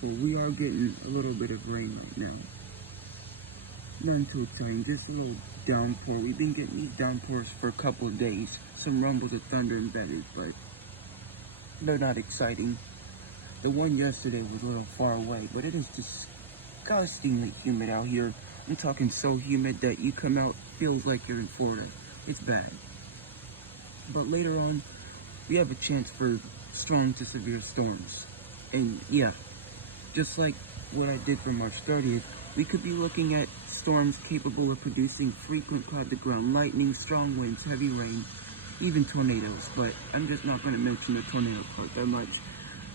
But we are getting a little bit of rain right now. Nothing too exciting, just a little downpour. We've been getting these downpours for a couple of days. Some rumbles of thunder embedded, but they're not exciting. The one yesterday was a little far away, but it is disgustingly humid out here. I'm talking so humid that you come out, feels like you're in Florida. It's bad. But later on, we have a chance for strong to severe storms. And yeah, just like what I did for March 30th, we could be looking at storms capable of producing frequent cloud-to-ground lightning, strong winds, heavy rain, even tornadoes. But I'm just not going to mention the tornado part that much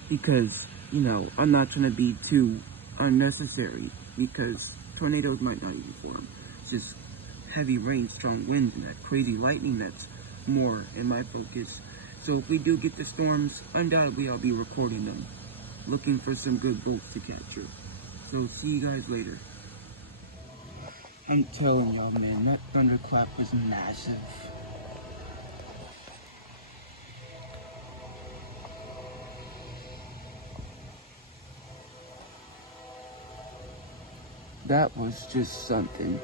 because, you know, I'm not trying to be too unnecessary because tornadoes might not even form. It's just heavy rain, strong winds, and that crazy lightning that's more in my focus. So if we do get the storms, undoubtedly I'll be recording them, looking for some good bolts to capture. So see you guys later. I'm telling y'all, man, that thunderclap was massive. That was just something.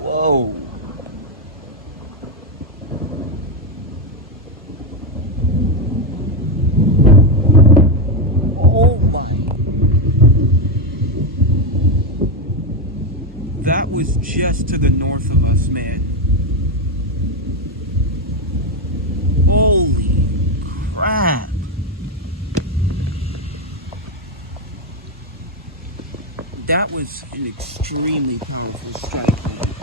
Whoa. Oh my. That was just to the north of us, man. Holy crap. That was an extremely powerful strike, man.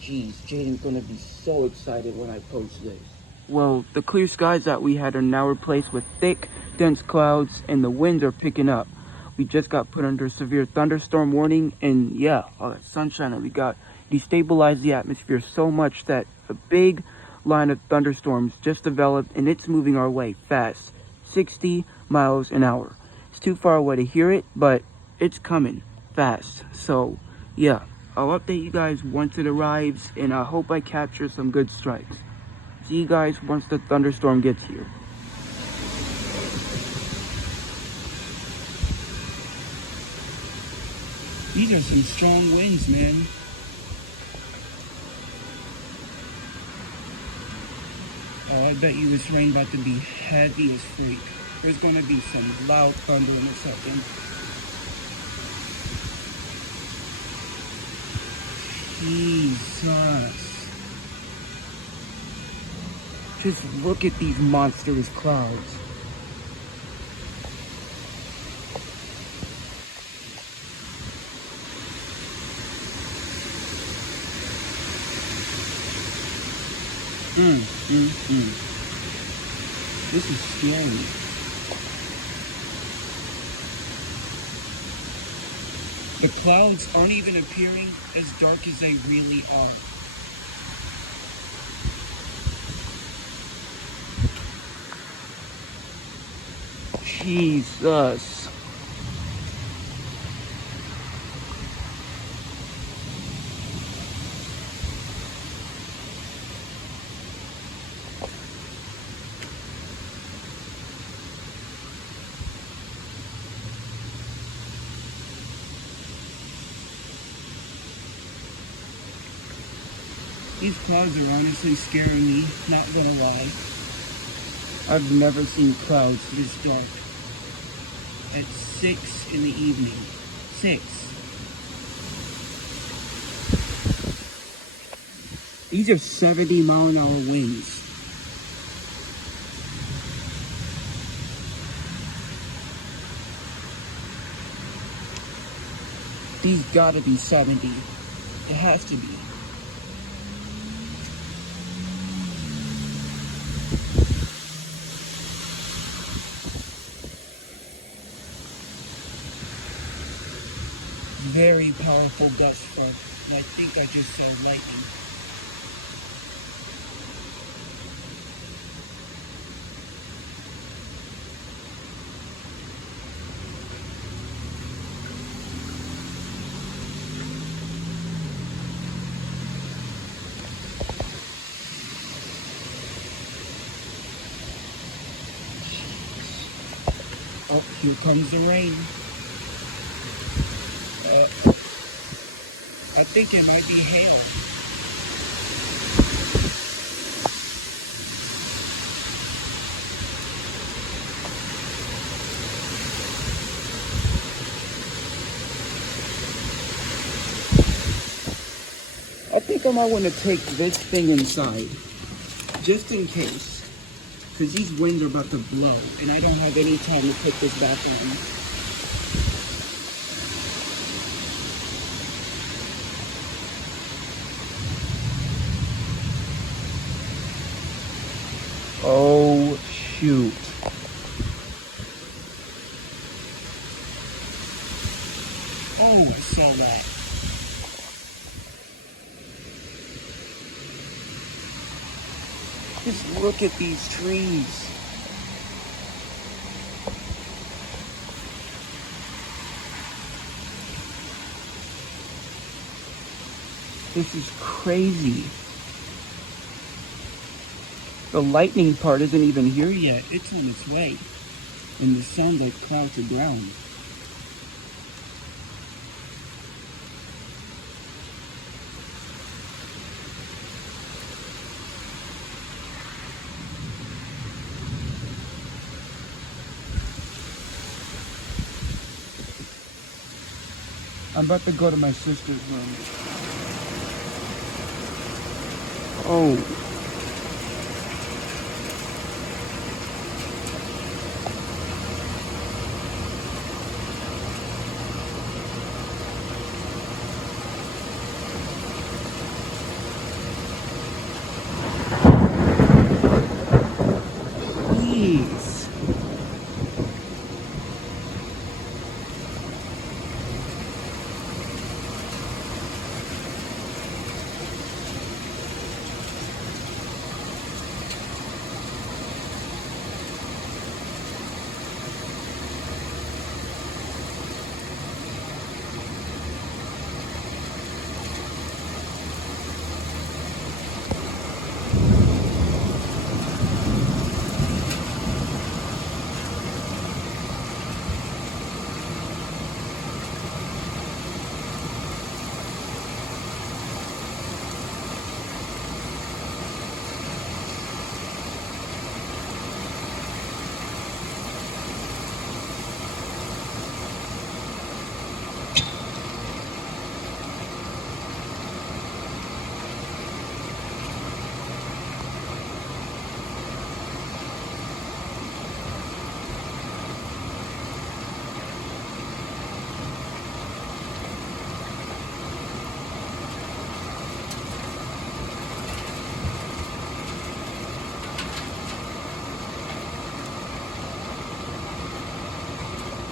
Jeez, Jaden's gonna be so excited when I post this. Well, the clear skies that we had are now replaced with thick, dense clouds, and the winds are picking up. We just got put under a severe thunderstorm warning, and yeah, all that sunshine that we got destabilized the atmosphere so much that a big line of thunderstorms just developed, and it's moving our way fast, 60 miles an hour. It's too far away to hear it, but it's coming fast. So yeah, I'll update you guys once it arrives, and I hope I capture some good strikes. See you guys once the thunderstorm gets here. These are some strong winds, man. Oh, I bet you this rain about to be heavy as freak. There's going to be some loud thunder in a second. Jesus. Just look at these monstrous clouds. This is scary. The clouds aren't even appearing as dark as they really are. Jesus. These clouds are honestly scaring me, not gonna lie. I've never seen clouds this dark. At 6 in the evening. 6. These are 70-mile-an-hour winds. These gotta be 70. It has to be. Very powerful gust front, and I think I just saw lightning. Oh, here comes the rain. I think it might be hail. I think I might want to take this thing inside, just in case, because these winds are about to blow, and I don't have any time to put this back on. Oh, shoot. Oh, I saw that. Just look at these trees. This is crazy. The lightning part isn't even here yet. It's on its way. And the sun's like cloud to ground. I'm about to go to my sister's room. Oh. Please.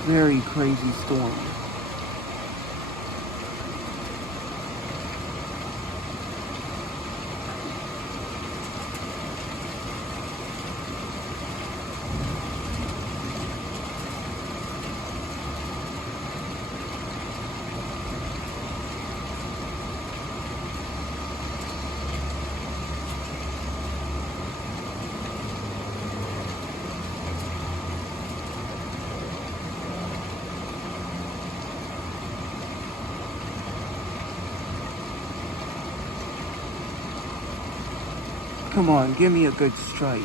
Very crazy storm. Come on, give me a good strike.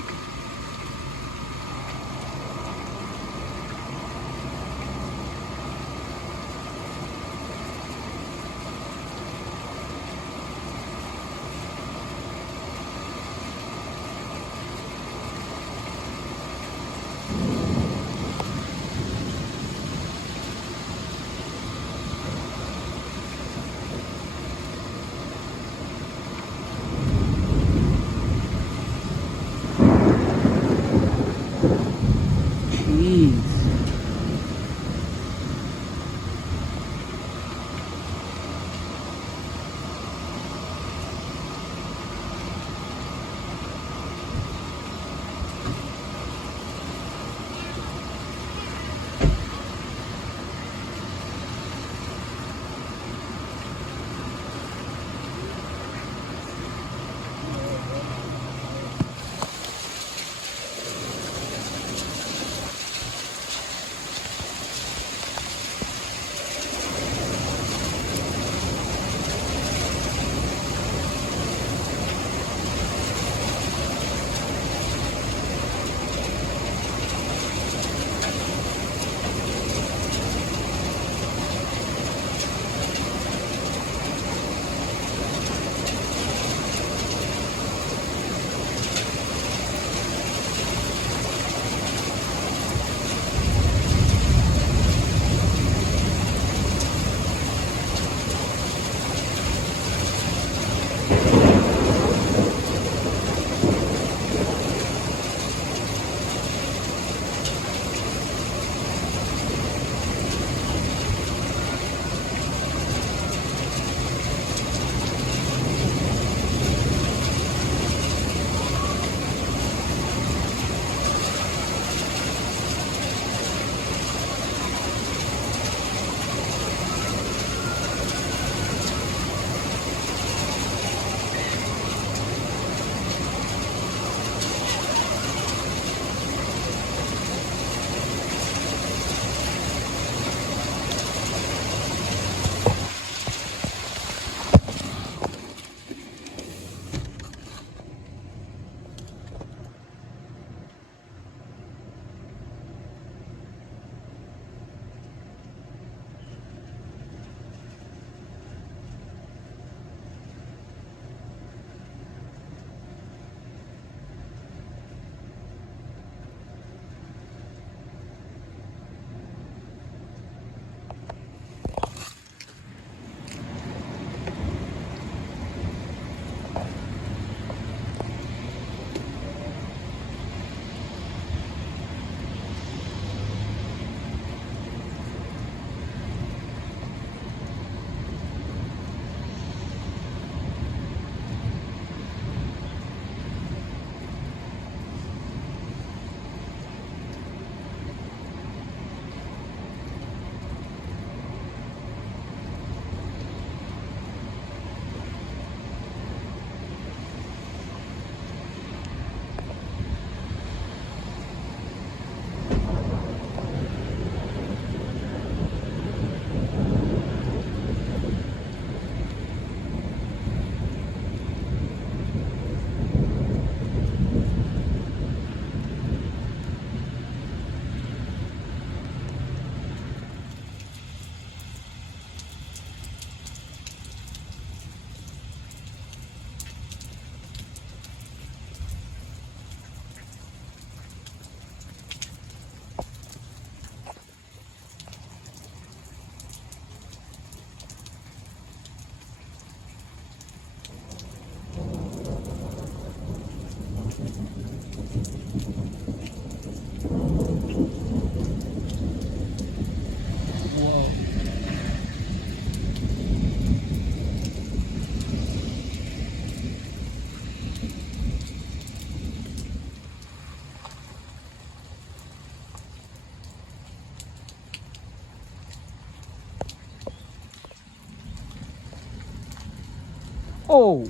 Oh,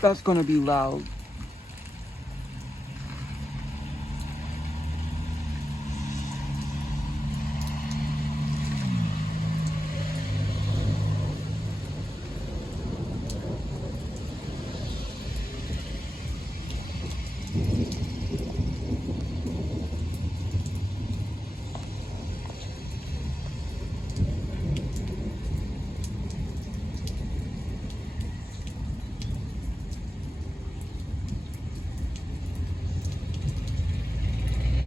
that's gonna be loud.